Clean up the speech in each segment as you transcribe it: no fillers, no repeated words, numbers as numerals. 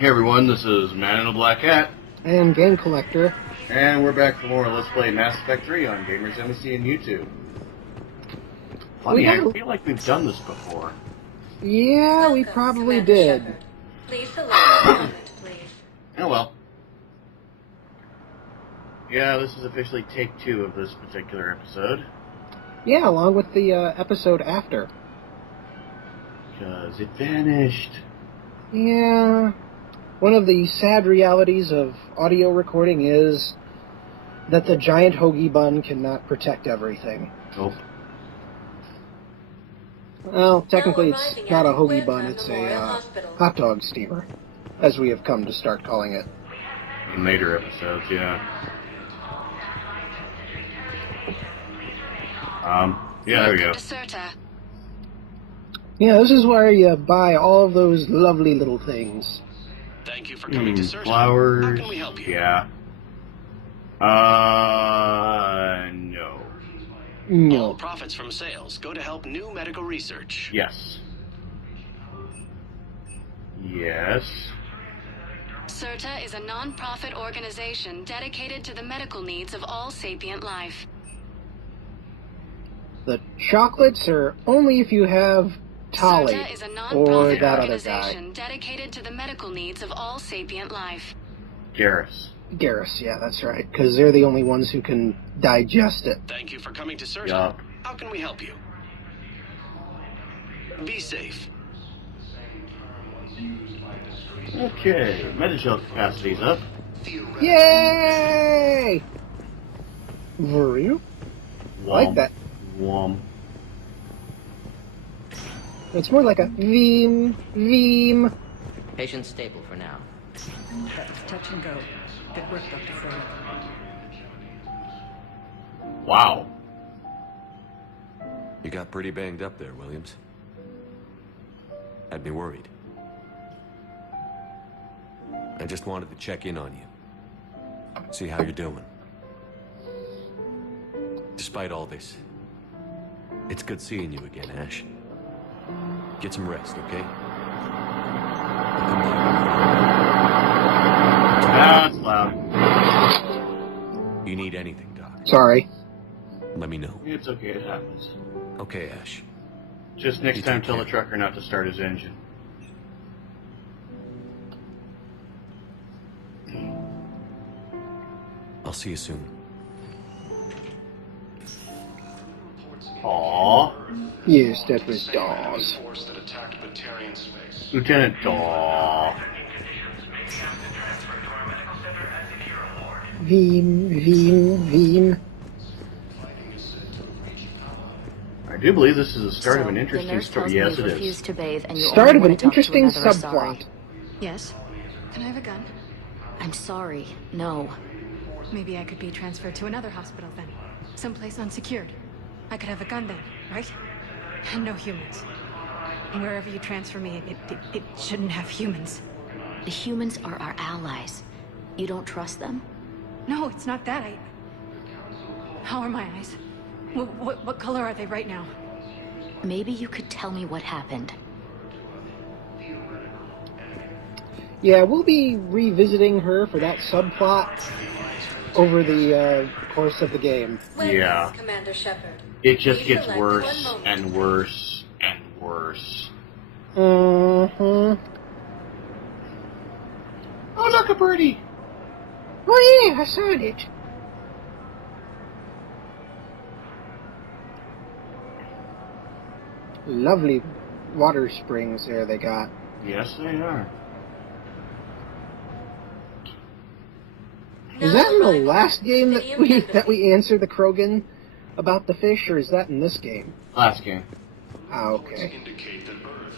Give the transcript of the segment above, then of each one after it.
Hey everyone, this is Man in a Black Hat. And Game Collector. And we're back for more Let's Play Mass Effect 3 on Gamers Embassy and YouTube. Funny, I feel like we've done this before. Yeah, we probably did. Shepard. Please select a moment, please. Oh well. Yeah, this is officially take 2 of this particular episode. Yeah, along with the episode after. Because it vanished. Yeah. One of the sad realities of audio recording is that the giant hoagie bun cannot protect everything. Nope. Well, technically it's not a hoagie bun, it's a hot dog steamer, as we have come to start calling it. In later episodes, yeah. Yeah, there we go. Yeah, this is where you buy all of those lovely little things. Thank you for coming to Citadel. Flowers. How can we help you? Yeah. No. No. All profits from sales go to help new medical research. Yes. Yes. CERTA is a non-profit organization dedicated to the medical needs of all sapient life. The chocolates are only if you have Tolly CERTA is a or non-profit that other organization guy. dedicated to the medical needs of all sapient life. Garrus. Garrus, yeah, that's right, because they're the only ones who can digest it. Thank you for coming to Citadel. Yup. How can we help you? Be safe. Okay, Medicell capacity's up. Yay! Vroom. I like that. Womp. It's more like a veem, veem. Patient stable for now. Touch and go. Good work, Dr. Freya. Wow. You got pretty banged up there, Williams. Had me worried. I just wanted to check in on you. See how you're doing. Despite all this, it's good seeing you again, Ash. Get some rest, okay? That's loud. You need anything, Doc? Sorry. Let me know. It's okay, it happens. Okay, Ash. Just next You time take tell the care. trucker not to start his engine. I'll see you soon. Aww. Yes, that was Dawes. Lieutenant Daw. Veem, veem, veem. I do believe this is the start of an interesting story. Yes, it is. Start of an interesting subplot. Yes? Can I have a gun? I'm sorry, no. Maybe I could be transferred to another hospital then. Someplace unsecured. I could have a gun then, right? And no humans. And wherever you transfer me, it shouldn't have humans. The humans are our allies. You don't trust them? No, it's not that. How are my eyes? What color are they right now? Maybe you could tell me what happened. Yeah, we'll be revisiting her for that subplot over the course of the game. Yeah. Commander Shepard. It just Please gets select worse one moment. and worse and worse. Mm-hmm. Oh, look, a birdie! Oh yeah, I saw it. Lovely water springs there they got. Yes, they are. Is that in the last game that we answered the Krogan about the fish, or is that in this game? Last game. Ah, okay.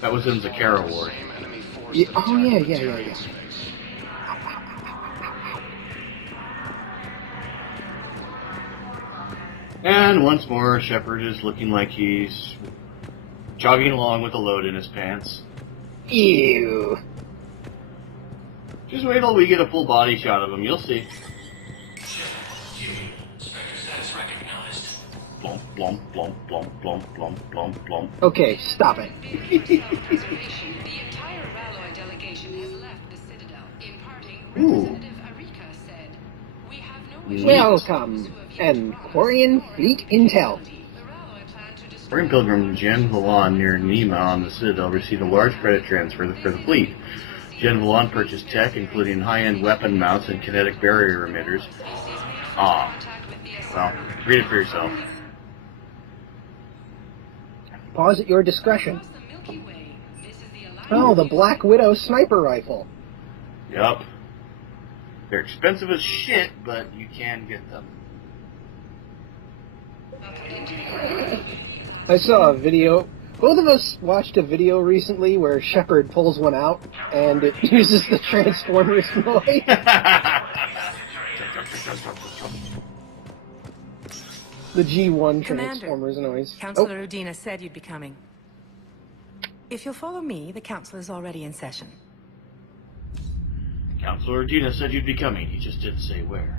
That was in Zakara Ward. Yeah, oh yeah. And once more, Shepard is looking like he's jogging along with a load in his pants. Ew. Just wait till we get a full body shot of him, you'll see. Blump, blump, blump, blump, blump, blump, blump, blump. Okay, stop it. The entire Ralloy delegation has left the Citadel. Ooh. Welcome, Anquarian Fleet Intel. Marine Pilgrim Jen Valon near Nima on the Citadel received a large credit transfer for the fleet. Jen Valon purchased tech, including high-end weapon mounts and kinetic barrier emitters. Well, read it for yourself. Pause at your discretion. Oh, the Black Widow sniper rifle. Yup. They're expensive as shit, but you can get them. I saw a video. Both of us watched a video recently where Shepard pulls one out, and it uses the Transformers noise. The G1 Transformers noise. Councillor Udina said you'd be coming. If you'll follow me, the council is already in session. Counselor Gina said you'd be coming. He just didn't say where.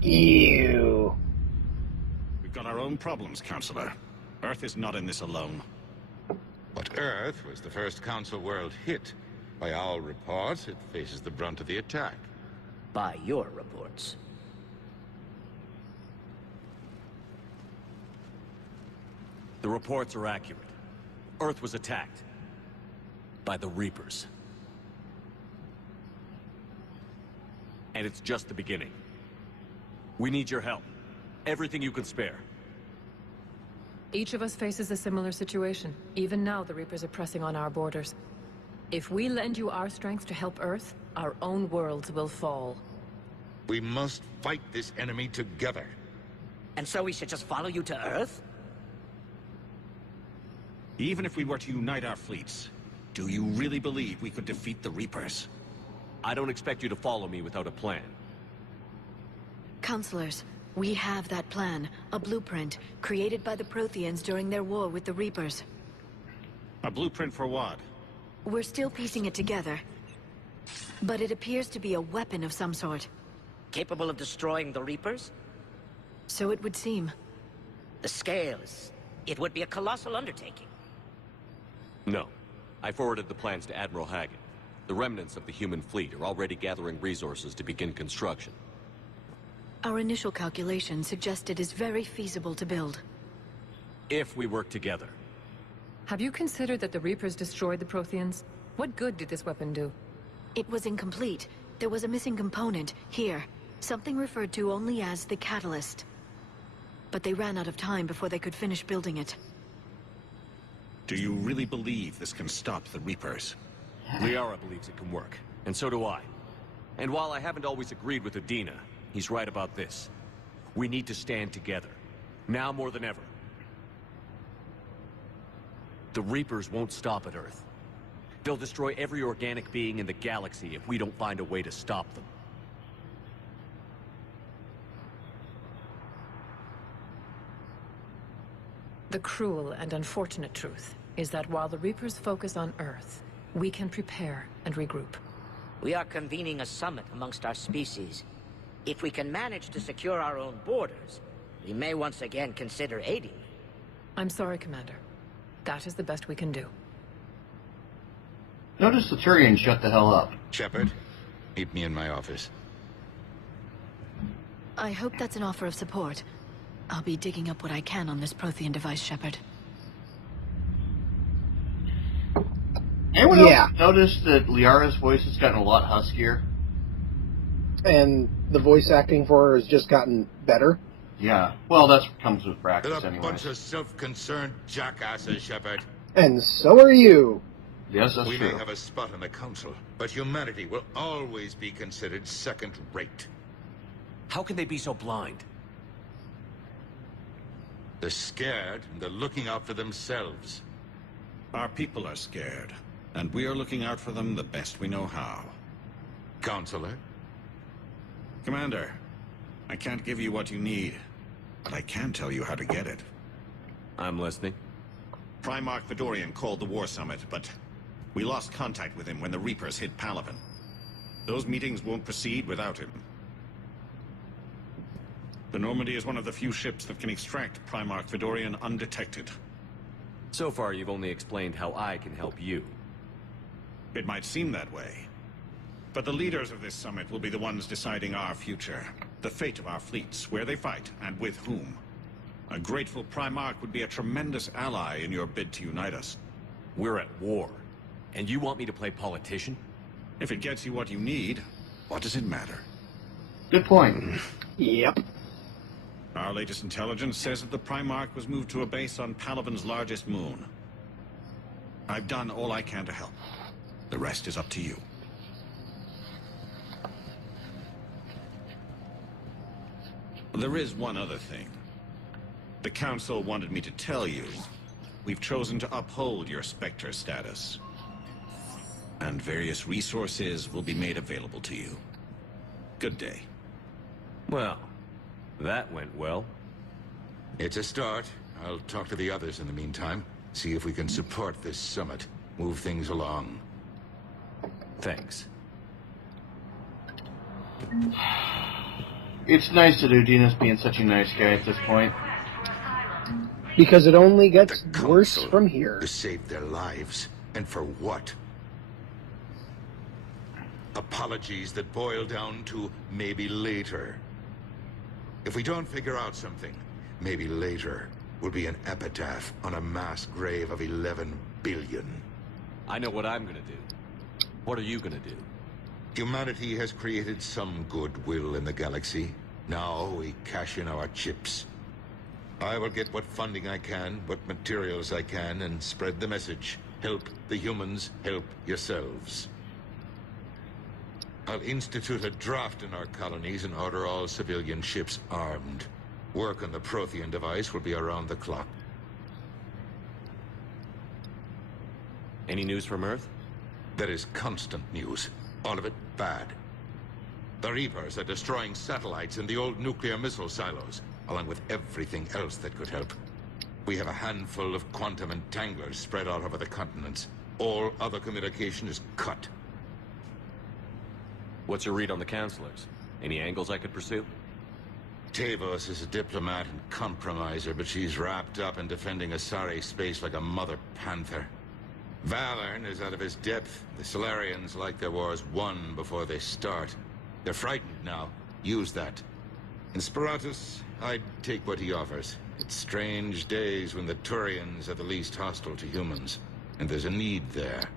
Ew. We've got our own problems, Counselor. Earth is not in this alone. But Earth was the first Council world hit. By our reports, it faces the brunt of the attack. By your reports. The reports are accurate. Earth was attacked. By the Reapers. And it's just the beginning. We need your help. Everything you can spare. Each of us faces a similar situation. Even now, the Reapers are pressing on our borders. If we lend you our strength to help Earth, our own worlds will fall. We must fight this enemy together. And so we should just follow you to Earth? Even if we were to unite our fleets, do you really believe we could defeat the Reapers? I don't expect you to follow me without a plan. Counselors, we have that plan. A blueprint, created by the Protheans during their war with the Reapers. A blueprint for what? We're still piecing it together. But it appears to be a weapon of some sort. Capable of destroying the Reapers? So it would seem. The scales. It would be a colossal undertaking. No. I forwarded the plans to Admiral Hagen. The remnants of the human fleet are already gathering resources to begin construction. Our initial calculation suggests it is very feasible to build. If we work together. Have you considered that the Reapers destroyed the Protheans? What good did this weapon do? It was incomplete. There was a missing component, here. Something referred to only as the catalyst. But they ran out of time before they could finish building it. Do you really believe this can stop the Reapers? Liara believes it can work, and so do I. And while I haven't always agreed with Udina, he's right about this. We need to stand together. Now more than ever. The Reapers won't stop at Earth. They'll destroy every organic being in the galaxy if we don't find a way to stop them. The cruel and unfortunate truth is that while the Reapers focus on Earth, we can prepare and regroup. We are convening a summit amongst our species. If we can manage to secure our own borders, we may once again consider aiding. I'm sorry, Commander. That is the best we can do. Notice the Turian shut the hell up. Shepard, meet me in my office. I hope that's an offer of support. I'll be digging up what I can on this Prothean device, Shepard. Anyone else notice that Liara's voice has gotten a lot huskier? And the voice acting for her has just gotten better? Yeah. Well, that comes with practice They're a anyway. bunch of self-concerned jackasses, Shepard. And so are you. Yes, that's we true. may have a spot on the Council, but humanity will always be considered second-rate. How can they be so blind? They're scared, and they're looking out for themselves. Our people are scared, and we are looking out for them the best we know how. Counselor? Commander, I can't give you what you need, but I can tell you how to get it. I'm listening. Primarch Fedorian called the War Summit, but we lost contact with him when the Reapers hit Palaven. Those meetings won't proceed without him. The Normandy is one of the few ships that can extract Primarch Fedorian undetected. So far, you've only explained how I can help you. It might seem that way, But the leaders of this summit will be the ones deciding our future. The fate of our fleets, where they fight, and with whom. A grateful Primarch would be a tremendous ally in your bid to unite us. We're at war. And you want me to play politician? If it gets you what you need, what does it matter? Good point. Yep. Our latest intelligence says that the Primarch was moved to a base on Palaven's largest moon. I've done all I can to help. The rest is up to you. There is one other thing. The Council wanted me to tell you, we've chosen to uphold your Spectre status. And various resources will be made available to you. Good day. Well, that went well. It's a start. I'll talk to the others in the meantime. See if we can support this summit. Move things along. Thanks. It's nice that Udina's being such a nice guy at this point. Because it only gets worse from here. To save their lives. And for what? Apologies that boil down to maybe later. If we don't figure out something, maybe later will be an epitaph on a mass grave of 11 billion. I know what I'm gonna do. What are you gonna do? Humanity has created some goodwill in the galaxy. Now we cash in our chips. I will get what funding I can, what materials I can, and spread the message. Help the humans, help yourselves. I'll institute a draft in our colonies and order all civilian ships armed. Work on the Prothean device will be around the clock. Any news from Earth? There is constant news. All of it bad. The Reapers are destroying satellites in the old nuclear missile silos, along with everything else that could help. We have a handful of quantum entanglers spread out over the continents. All other communication is cut. What's your read on the counselors? Any angles I could pursue? Tavos is a diplomat and compromiser, but she's wrapped up in defending Asari space like a mother panther. Valern is out of his depth. The Solarians like their wars won before they start. They're frightened now. Use that. In Sparatus, I'd take what he offers. It's strange days when the Turians are the least hostile to humans. And there's a need there.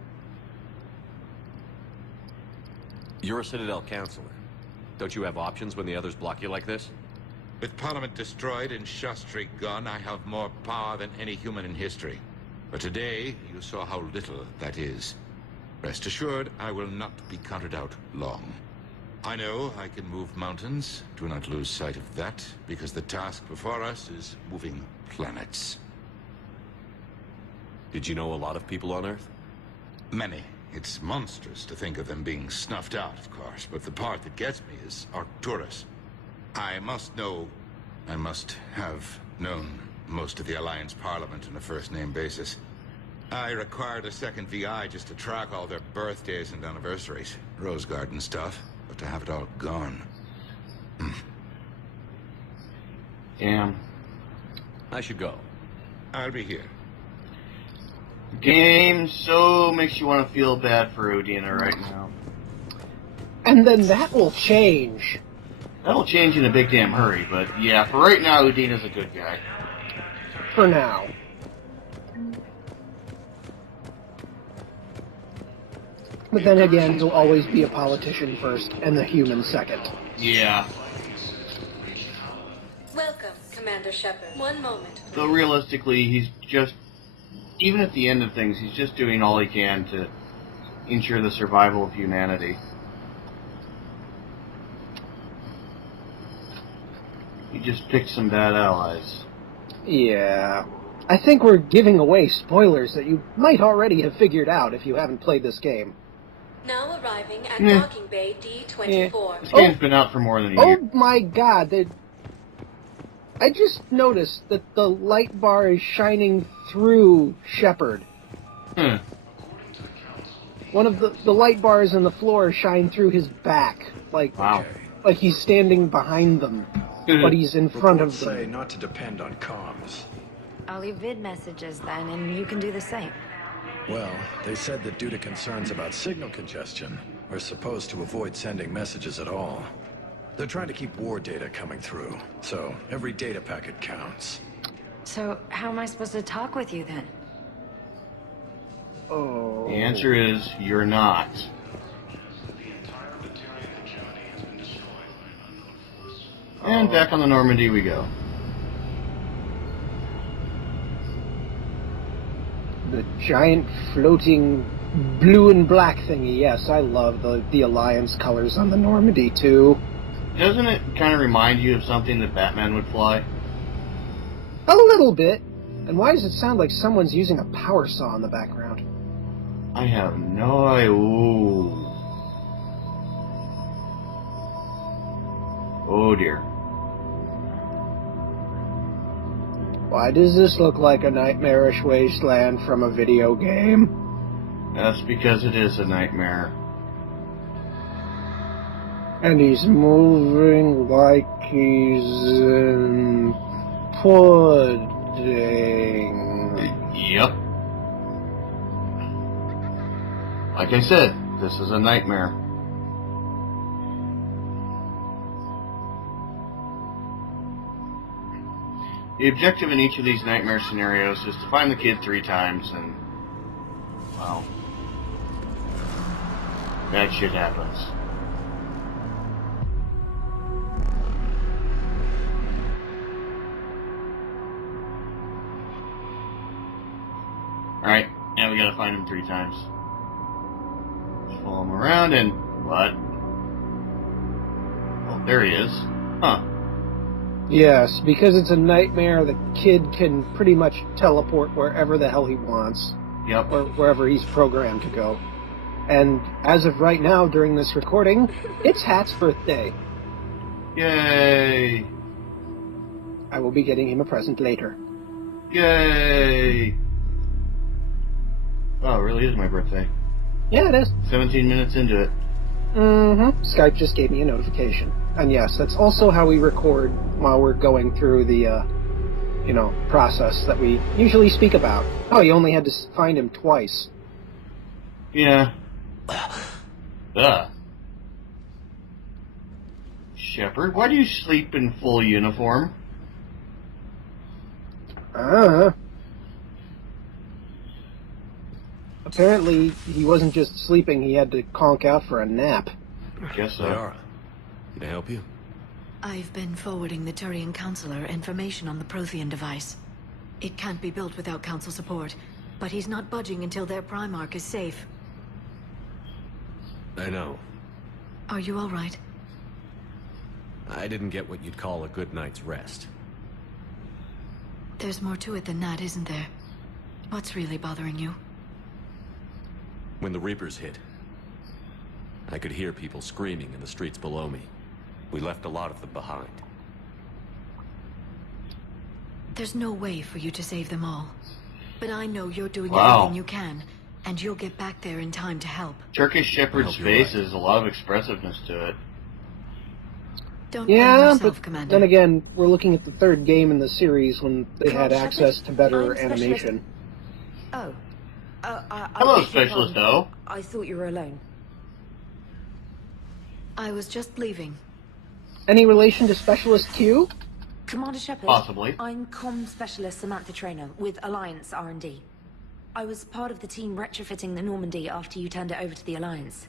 You're a Citadel counselor. Don't you have options when the others block you like this? With Parliament destroyed and Shastri gone, I have more power than any human in history. But today, you saw how little that is. Rest assured, I will not be counted out long. I know I can move mountains. Do not lose sight of that, because the task before us is moving planets. Did you know a lot of people on Earth? Many. It's monstrous to think of them being snuffed out, of course, but the part that gets me is Arcturus. I must have known most of the Alliance Parliament on a first-name basis. I required a second VI just to track all their birthdays and anniversaries. Rose Garden stuff, but to have it all gone. Damn. I should go. I'll be here. Game so makes you want to feel bad for Udina right now. And then that will change. That'll change in a big damn hurry, but yeah, for right now, Udina's a good guy. For now. But then again, he'll always be a politician first, and the human second. Yeah. Welcome, Commander Shepard. One moment. Though realistically, he's just, even at the end of things, he's just doing all he can to ensure the survival of humanity. He just picked some bad allies. Yeah. I think we're giving away spoilers that you might already have figured out if you haven't played this game. Now arriving at Docking Bay D-24. This game's been out for more than a year. Oh my god, I just noticed that the light bar is shining through Shepard. One of the light bars on the floor shine through his back. Like he's standing behind them. But he's in front of them. Say not to depend on comms. I'll leave vid messages then, and you can do the same. Well, they said that due to concerns about signal congestion, are supposed to avoid sending messages at all. They're trying to keep war data coming through, so every data packet counts. So, how am I supposed to talk with you then? Oh. The answer is, you're not. And back on the Normandy we go. The giant floating blue and black thingy. Yes, I love the Alliance colors on the Normandy, too. Doesn't it kind of remind you of something that Batman would fly? A little bit. And why does it sound like someone's using a power saw in the background? I have no idea. Ooh. Oh dear. Why does this look like a nightmarish wasteland from a video game? That's because it is a nightmare. And he's moving like he's in pudding. Yep. Like I said, this is a nightmare. The objective in each of these nightmare scenarios is to find the kid 3 times and, well, bad shit happens. Alright, now we gotta find him 3 times. Follow him around and, what? Oh, there he is. Huh. Yes, because it's a nightmare, the kid can pretty much teleport wherever the hell he wants. Yep. Or wherever he's programmed to go. And as of right now, during this recording, it's Hat's birthday. Yay! I will be getting him a present later. Yay! Oh, it really is my birthday. Yeah, it is. 17 minutes into it. Mm-hmm. Skype just gave me a notification. And yes, that's also how we record while we're going through the, process that we usually speak about. Oh, you only had to find him twice. Yeah. Shepard, why do you sleep in full uniform? Apparently, he wasn't just sleeping, he had to conk out for a nap. Guess so. Lara, can I help you? I've been forwarding the Turian Counselor information on the Prothean device. It can't be built without Council support, but he's not budging until their Primarch is safe. I know. Are you all right? I didn't get what you'd call a good night's rest. There's more to it than that, isn't there? What's really bothering you? When the Reapers hit, I could hear people screaming in the streets below me. We left a lot of them behind. There's no way for you to save them all. But I know you're doing Wow. everything you can, and you'll get back there in time to help. Turkish Shepherd's I hope you're face right. has a lot of expressiveness to it. Don't blame Yeah, yourself, but Commander. then again, we're looking at the 3rd game in the series when they had Shepard, access to better I'm Specialist- animation. Oh. I Hello, beg your Specialist pardon. O. I thought you were alone. I was just leaving. Any relation to Specialist Q? Commander Shepard. Possibly. I'm comm specialist Samantha Traynor with Alliance R&D. I was part of the team retrofitting the Normandy after you turned it over to the Alliance.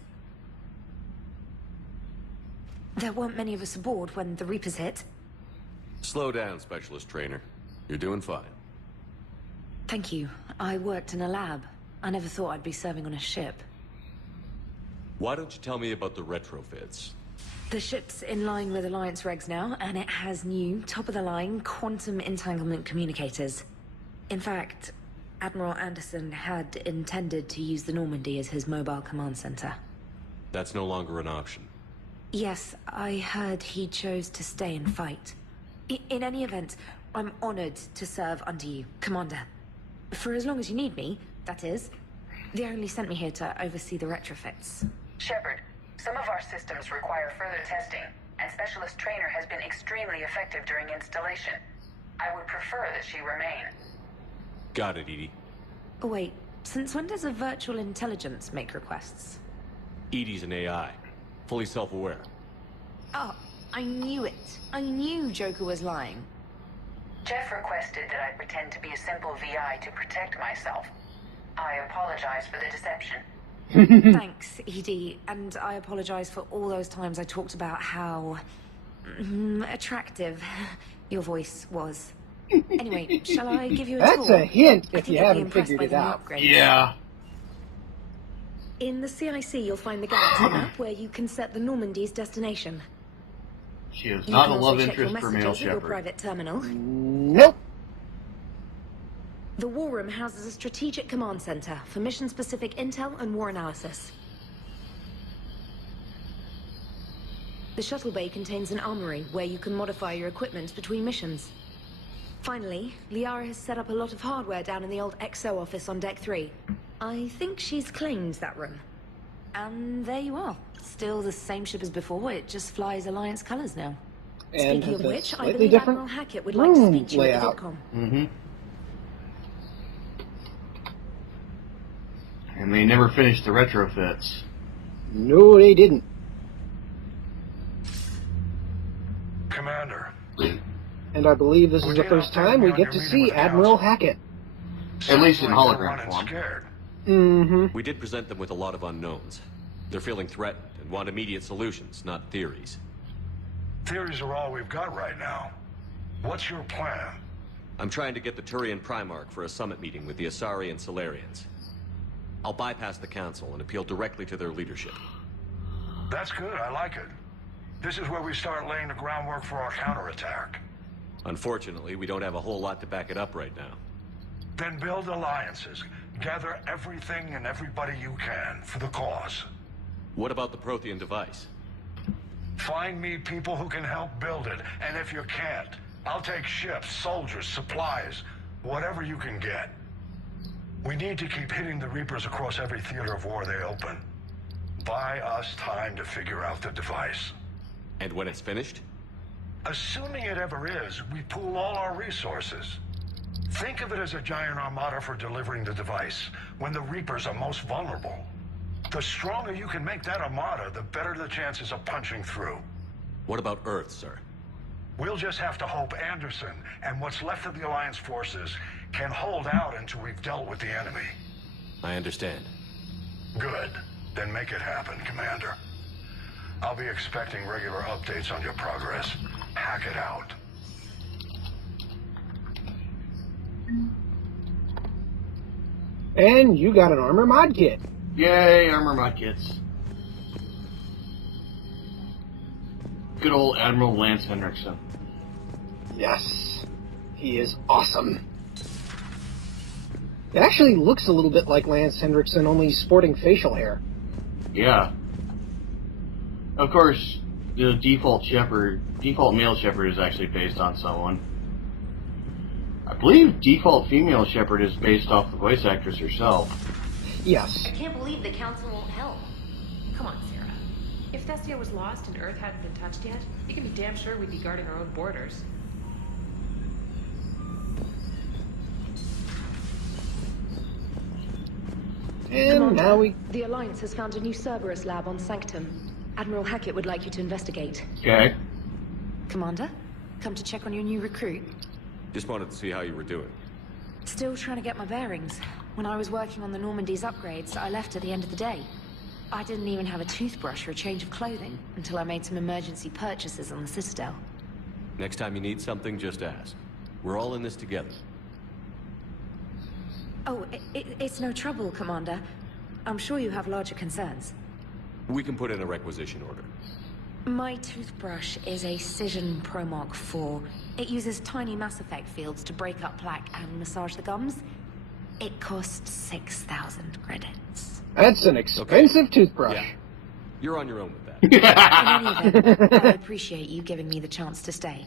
There weren't many of us aboard when the Reapers hit. Slow down, Specialist Trainer. You're doing fine. Thank you. I worked in a lab. I never thought I'd be serving on a ship. Why don't you tell me about the retrofits? The ship's in line with Alliance regs now, and it has new, top-of-the-line, quantum entanglement communicators. In fact, Admiral Anderson had intended to use the Normandy as his mobile command center. That's no longer an option. Yes, I heard he chose to stay and fight. In any event, I'm honored to serve under you, Commander. For as long as you need me, that is. They only sent me here to oversee the retrofits. Shepard, some of our systems require further testing, and Specialist Trainer has been extremely effective during installation. I would prefer that she remain. Got it, Edie. Wait, since when does a virtual intelligence make requests? Edie's an AI. Fully self-aware. Oh, I knew it. I knew Joker was lying. Jeff requested that I pretend to be a simple VI to protect myself. I apologize for the deception. Thanks, Edie, and I apologize for all those times I talked about how attractive your voice was. Anyway, shall I give you a tour? That's a hint I if think you you'll be haven't impressed figured by it the new out. upgrades. Yeah. In the CIC, you'll find the galaxy map where you can set the Normandy's destination. She is You not can a also love check your interest for male messages at your Shepard. private terminal. Nope. The War Room houses a strategic command center for mission-specific intel and war analysis. The shuttle bay contains an armory where you can modify your equipment between missions. Finally, Liara has set up a lot of hardware down in the old XO office on Deck 3. I think she's claimed that room. And there you are. Still the same ship as before, it just flies Alliance colors now. And Speaking has of a which, I slightly believe different Admiral Hackett would like to room speak to you at the layout. VidCon. Mm-hmm. And they never finished the retrofits. No, they didn't. Commander. And I believe this is the first time we get to see Admiral Hackett. At least in hologram form. Mm-hmm. We did present them with a lot of unknowns. They're feeling threatened and want immediate solutions, not theories. Theories are all we've got right now. What's your plan? I'm trying to get the Turian Primarch for a summit meeting with the Asari and Solarians. I'll bypass the Council and appeal directly to their leadership. That's good, I like it. This is where we start laying the groundwork for our counterattack. Unfortunately, we don't have a whole lot to back it up right now. Then build alliances. Gather everything and everybody you can for the cause. What about the Prothean device? Find me people who can help build it, and if you can't, I'll take ships, soldiers, supplies, whatever you can get. We need to keep hitting the Reapers across every theater of war they open. Buy us time to figure out the device. And when it's finished? Assuming it ever is, we pool all our resources. Think of it as a giant armada for delivering the device, when the Reapers are most vulnerable. The stronger you can make that armada, the better the chances of punching through. What about Earth, sir? We'll just have to hope Anderson and what's left of the Alliance forces can hold out until we've dealt with the enemy. I understand. Good. Then make it happen, Commander. I'll be expecting regular updates on your progress. Hack it out. And you got an armor mod kit. Yay, armor mod kits. Good old Admiral Lance Henriksen. Yes. He is awesome. It actually looks a little bit like Lance Henriksen, only sporting facial hair. Yeah. Of course, the default male Shepard is actually based on someone. I believe default female Shepard is based off the voice actress herself. Yes. I can't believe the Council won't help. Come on, Sarah. If Thestia was lost and Earth hadn't been touched yet, you can be damn sure we'd be guarding our own borders. And Commander, now we... The Alliance has found a new Cerberus lab on Sanctum. Admiral Hackett would like you to investigate. Okay. Commander, come to check on your new recruit. Just wanted to see how you were doing. Still trying to get my bearings. When I was working on the Normandy's upgrades, I left at the end of the day. I didn't even have a toothbrush or a change of clothing until I made some emergency purchases on the Citadel. Next time you need something, just ask. We're all in this together. Oh, it's no trouble, Commander. I'm sure you have larger concerns. We can put in a requisition order. My toothbrush is a Cision Pro Mark IV. It uses tiny Mass Effect fields to break up plaque and massage the gums. It costs 6,000 credits. That's an expensive toothbrush. Yeah. You're on your own with that. In any event, I appreciate you giving me the chance to stay.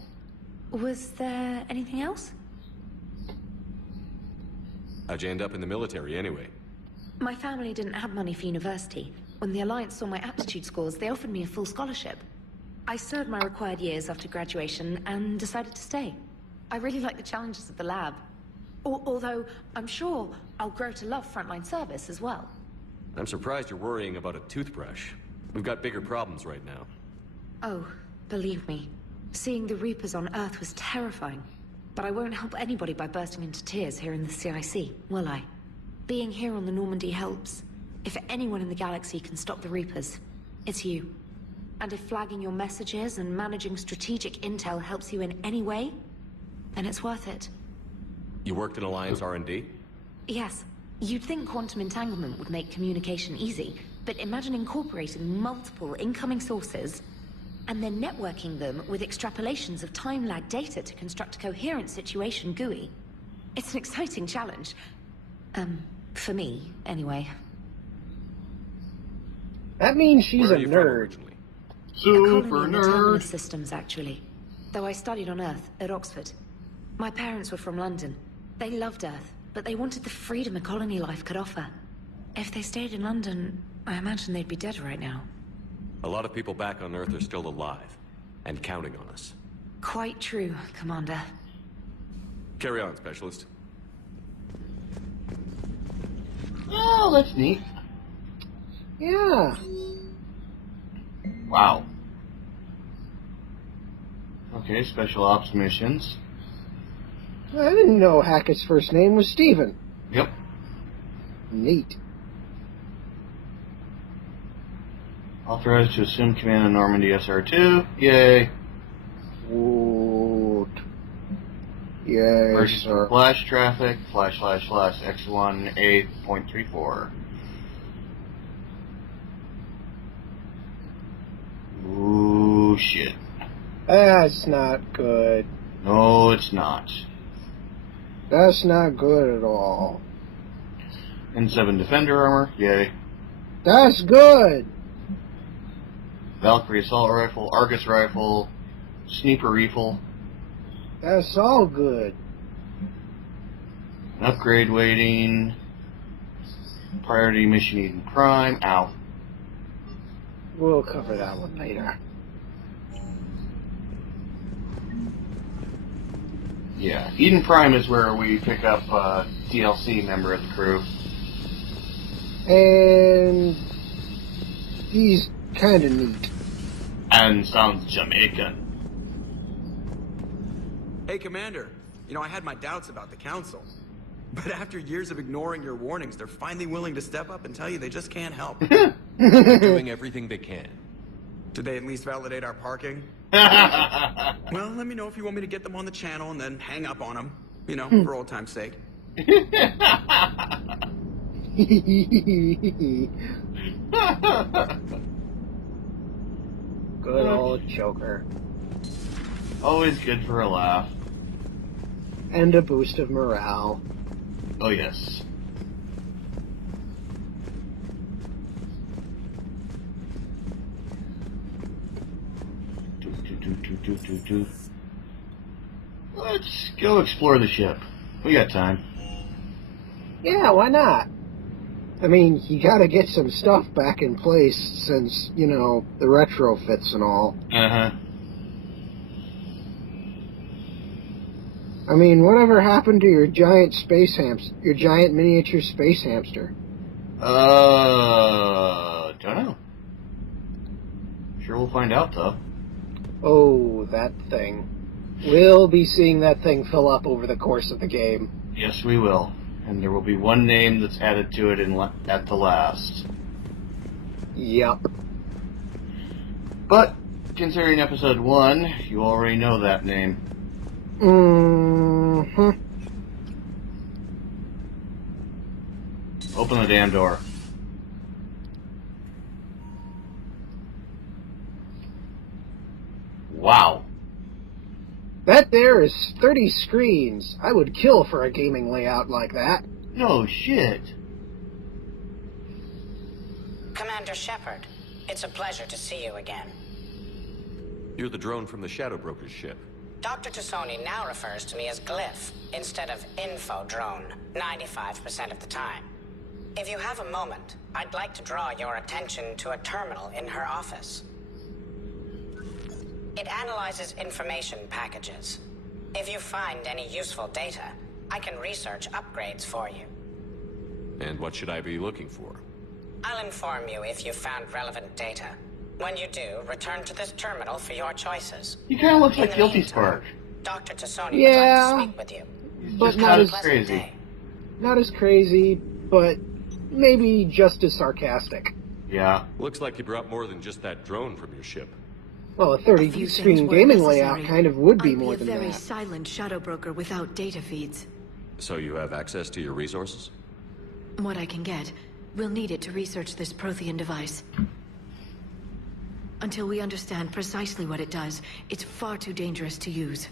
Was there anything else? How'd you end up in the military anyway? My family didn't have money for university. When the Alliance saw my aptitude scores, they offered me a full scholarship. I served my required years after graduation and decided to stay. I really like the challenges of the lab. Although, I'm sure I'll grow to love frontline service as well. I'm surprised you're worrying about a toothbrush. We've got bigger problems right now. Oh, believe me, seeing the Reapers on Earth was terrifying. But I won't help anybody by bursting into tears here in the CIC, will I? Being here on the Normandy helps. If anyone in the galaxy can stop the Reapers, it's you. And if flagging your messages and managing strategic intel helps you in any way, then it's worth it. You worked in Alliance R&D? Yes. You'd think quantum entanglement would make communication easy, but imagine incorporating multiple incoming sources and then networking them with extrapolations of time-lag data to construct a coherent situation GUI. It's an exciting challenge. For me, anyway. That means she's a nerd. Super Terminus nerd. systems, actually. Though I studied on Earth, at Oxford. My parents were from London. They loved Earth, but they wanted the freedom a colony life could offer. If they stayed in London, I imagine they'd be dead right now. A lot of people back on Earth are still alive, and counting on us. Quite true, Commander. Carry on, Specialist. Oh, that's neat. Yeah. Wow. Okay, special ops missions. I didn't know Hackett's first name was Steven. Yep. Neat. Authorized to assume command on Normandy SR2. Yay. Woot. Yay, Emergency sir. flash traffic, / X1A.34. Ooh, shit. That's not good. No, it's not. That's not good at all. N7 Defender armor, yay. That's good! Valkyrie assault rifle, Argus rifle, sniper rifle. That's all good. Upgrade waiting. Priority mission Eden Prime. Ow. We'll cover that one later. Yeah, Eden Prime is where we pick up a DLC member of the crew. And he's kinda neat. And sounds Jamaican. Hey, Commander. You know, I had my doubts about the Council. But after years of ignoring your warnings, they're finally willing to step up and tell you they just can't help. They're doing everything they can. Did they at least validate our parking? Well, let me know if you want me to get them on the channel and then hang up on them. You know, for old time's sake. Good old Joker. Always good for a laugh. And a boost of morale. Oh, yes. Let's go explore the ship. We got time. Yeah, why not? I mean, you gotta get some stuff back in place since, you know, the retrofits and all. Uh-huh. I mean, whatever happened to your giant space hamster, your giant miniature space hamster? Don't know. Sure we'll find out, though. Oh, that thing. We'll be seeing that thing fill up over the course of the game. Yes, we will. And there will be one name that's added to it at the last. Yup. But, considering episode 1, you already know that name. Mm-hmm. Open the damn door. Wow. That there is 30 screens. I would kill for a gaming layout like that. No shit. Commander Shepard, it's a pleasure to see you again. You're the drone from the Shadow Broker's ship. Dr. Tassoni now refers to me as Glyph instead of Info Drone 95% of the time. If you have a moment, I'd like to draw your attention to a terminal in her office. It analyzes information packages. If you find any useful data, I can research upgrades for you. And what should I be looking for? I'll inform you if you found relevant data. When you do, return to this terminal for your choices. He kind of looks In like the Guilty meantime, Spark. Dr. Tassoni would Yeah, like to speak with you. but Just not kind as of crazy. not as crazy, but maybe just as sarcastic. Yeah. Looks like you brought more than just that drone from your ship. Well, a A few 30 things screen weren't gaming necessary. layout kind of would be I'd more a than very that. silent shadow broker without data feeds. So you have access to your resources? What I can get, we'll need it to research this Prothean device. Until we understand precisely what it does, it's far too dangerous to use.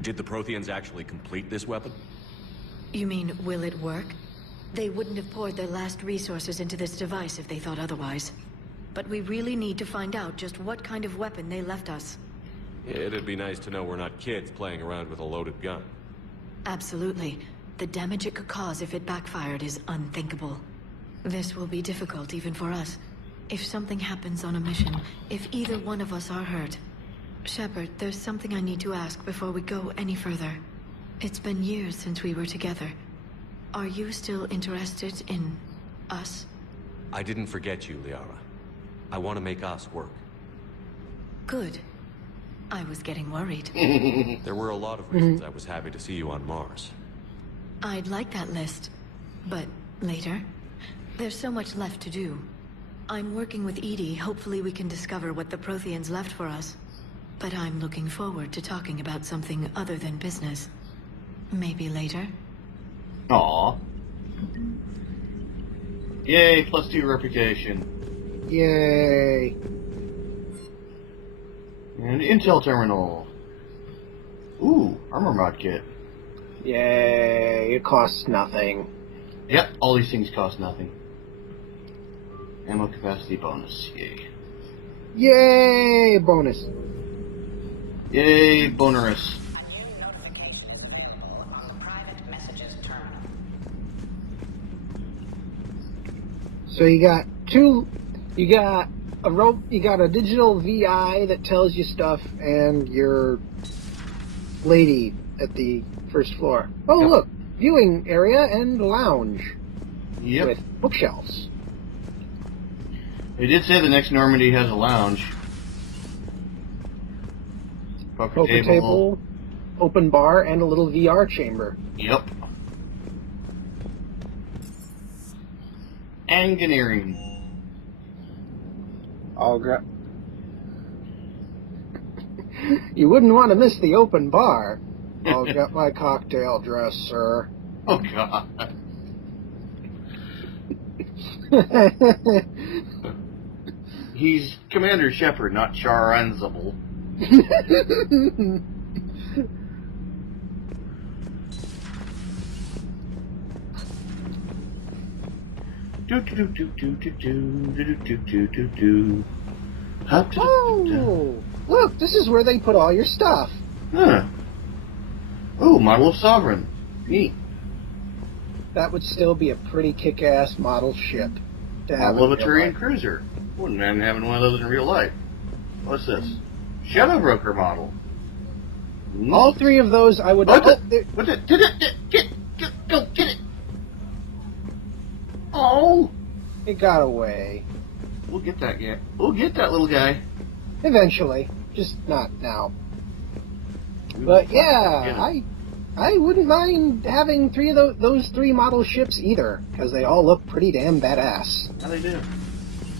Did the Protheans actually complete this weapon? You mean, will it work? They wouldn't have poured their last resources into this device if they thought otherwise. But we really need to find out just what kind of weapon they left us. It'd be nice to know we're not kids playing around with a loaded gun. Absolutely. The damage it could cause if it backfired is unthinkable. This will be difficult even for us. If something happens on a mission, if either one of us are hurt. Shepard, there's something I need to ask before we go any further. It's been years since we were together. Are you still interested in us? I didn't forget you, Liara. I want to make us work. Good. I was getting worried. There were a lot of reasons I was happy to see you on Mars. I'd like that list, but later. There's so much left to do. I'm working with Edie. Hopefully we can discover what the Protheans left for us. But I'm looking forward to talking about something other than business. Maybe later? Aww. Yay, +2 reputation. Yay. And Intel terminal. Ooh, armor mod kit. Yay, it costs nothing. Yep, all these things cost nothing. Ammo capacity bonus. Yay. Yay, bonus. Yay, bonerous. A new notification available on the private messages terminal. So you got a digital VI that tells you stuff, and your lady at the first floor. Oh, yep. Look, viewing area and lounge. Yep. With bookshelves. They did say the next Normandy has a lounge. Poker Table, open bar, and a little VR chamber. Yep. Engineering. You wouldn't want to miss the open bar. I'll get my cocktail dress, sir. Oh, God. He's Commander Shepard, not Charanzable. Oh, look, this is where they put all your stuff. Huh. Ooh, model of Sovereign. Neat. That would still be a pretty kick-ass model ship to have. Model of a Turian cruiser. Wouldn't mind having one of those in real life. What's this? Shadow Broker model. All three of those I would... Go, get it! Oh! It got away. We'll get that guy. We'll get that little guy. Eventually. Just not now. But yeah, I wouldn't mind having three of those three model ships either, because they all look pretty damn badass. Yeah, they do.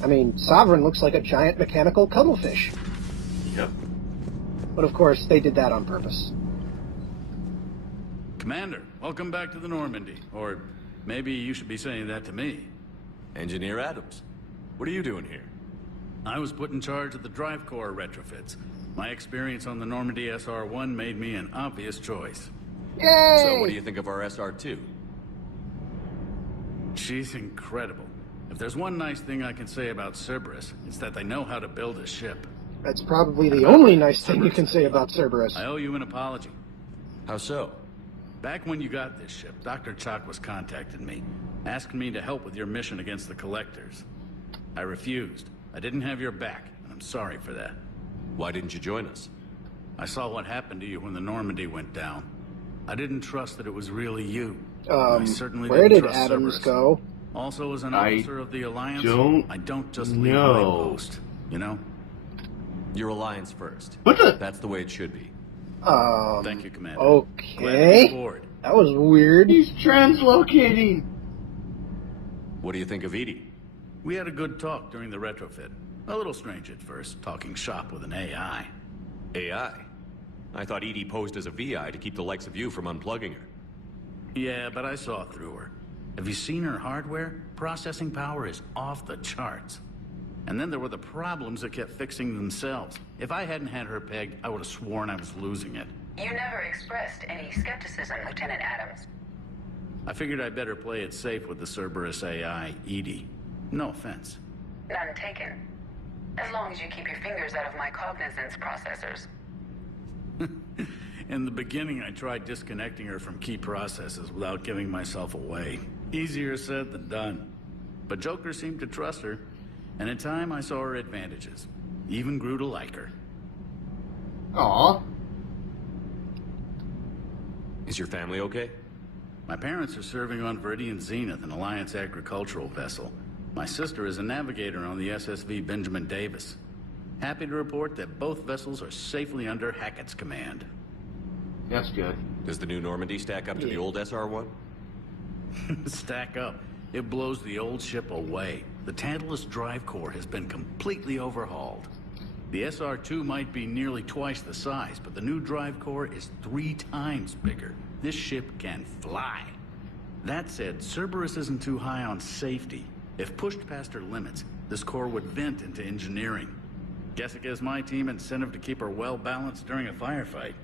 I mean, Sovereign looks like a giant mechanical cuttlefish. Yep. But of course, they did that on purpose. Commander, welcome back to the Normandy. Or maybe you should be saying that to me. Engineer Adams, what are you doing here? I was put in charge of the drive core retrofits. My experience on the Normandy SR-1 made me an obvious choice. Yay! So what do you think of our SR-2? She's incredible. If there's one nice thing I can say about Cerberus, it's that they know how to build a ship. That's probably the only nice thing you can say about Cerberus. I owe you an apology. How so? Back when you got this ship, Dr. Chalk was contacting me, asking me to help with your mission against the Collectors. I refused. I didn't have your back, and I'm sorry for that. Why didn't you join us? I saw what happened to you when the Normandy went down. I didn't trust that it was really you. Where did Adams go? Also, as an officer of the Alliance, I don't just leave my post, you know? Your Alliance first. That's the way it should be. Thank you, Commander. Okay. Glad to be aboard. That was weird. He's translocating. What do you think of Edie? We had a good talk during the retrofit. A little strange at first, talking shop with an AI. AI? I thought Edie posed as a VI to keep the likes of you from unplugging her. Yeah, but I saw through her. Have you seen her hardware? Processing power is off the charts. And then there were the problems that kept fixing themselves. If I hadn't had her pegged, I would have sworn I was losing it. You never expressed any skepticism, Lieutenant Adams. I figured I'd better play it safe with the Cerberus AI, Edie. No offense. None taken. As long as you keep your fingers out of my cognizance processors. In the beginning, I tried disconnecting her from key processes without giving myself away. Easier said than done. But Joker seemed to trust her, and in time I saw her advantages. Even grew to like her. Aww. Is your family okay? My parents are serving on Viridian Zenith, an Alliance agricultural vessel. My sister is a navigator on the SSV Benjamin Davis. Happy to report that both vessels are safely under Hackett's command. That's good. Does the new Normandy stack up to the old SR-1? Stack up. It blows the old ship away. The Tantalus drive core has been completely overhauled. The SR-2 might be nearly twice the size, but the new drive core is 3 times bigger. This ship can fly. That said, Cerberus isn't too high on safety. If pushed past her limits, this core would vent into engineering. Guess it gives my team incentive to keep her well-balanced during a firefight.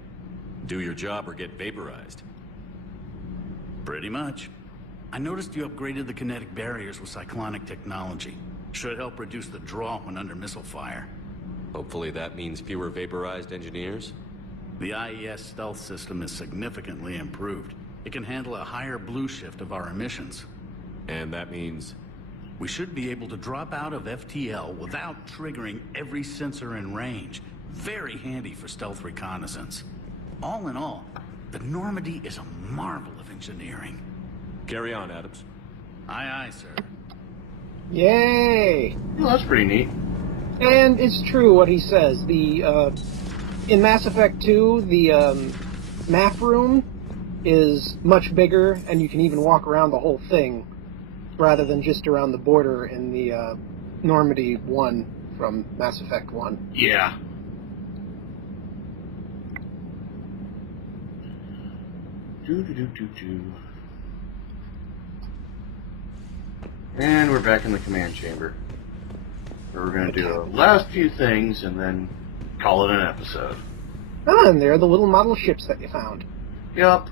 Do your job or get vaporized. Pretty much. I noticed you upgraded the kinetic barriers with cyclonic technology. Should help reduce the draw when under missile fire. Hopefully that means fewer vaporized engineers? The IES stealth system is significantly improved. It can handle a higher blue shift of our emissions. And that means? We should be able to drop out of FTL without triggering every sensor in range. Very handy for stealth reconnaissance. All in all, the Normandy is a marvel of engineering. Carry on, Adams. Aye, aye, sir. Yay! Well, that's pretty neat. And it's true what he says. The, in Mass Effect 2, the, map room is much bigger, and you can even walk around the whole thing, rather than just around the border in the, Normandy 1 from Mass Effect 1. Yeah. And we're back in the command chamber. We're going to do the last few things and then call it an episode. Ah, and there are the little model ships that you found. Yup.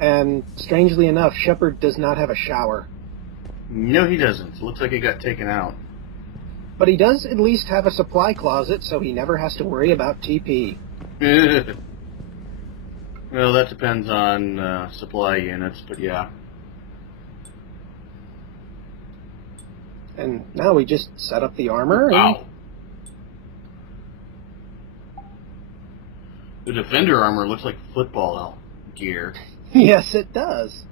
And strangely enough, Shepard does not have a shower. No, he doesn't. It looks like he got taken out. But he does at least have a supply closet, so he never has to worry about TP. Well, that depends on supply units, but yeah. And now we just set up the armor. Wow. The Defender armor looks like football gear. Yes, it does.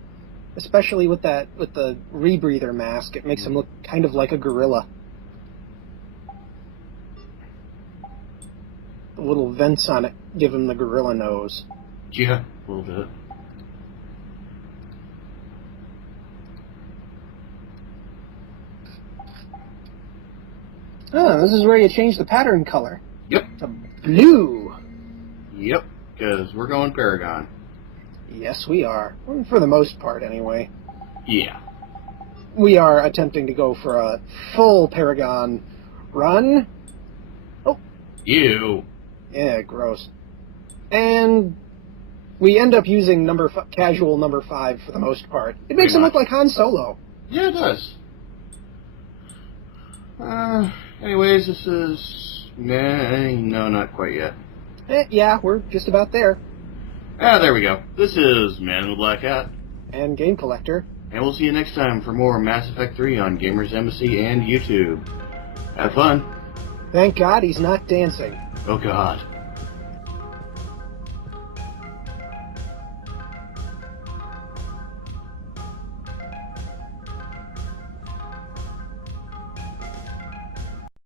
Especially with the rebreather mask, it makes him look kind of like a gorilla. The little vents on it give him the gorilla nose. Yeah, a little bit. Ah, this is where you change the pattern color. Yep. To blue. Yep, because we're going Paragon. Yes, we are. For the most part, anyway. Yeah. We are attempting to go for a full Paragon run. Oh. Ew. Yeah, gross. And we end up using casual number 5 for the most part. It makes him look like Han Solo. Yeah, it does. Anyways, this is... no, not quite yet. Yeah, we're just about there. There we go. This is Man in the Black Hat. And Game Collector. And we'll see you next time for more Mass Effect 3 on Gamers Embassy and YouTube. Have fun. Thank God he's not dancing. Oh God.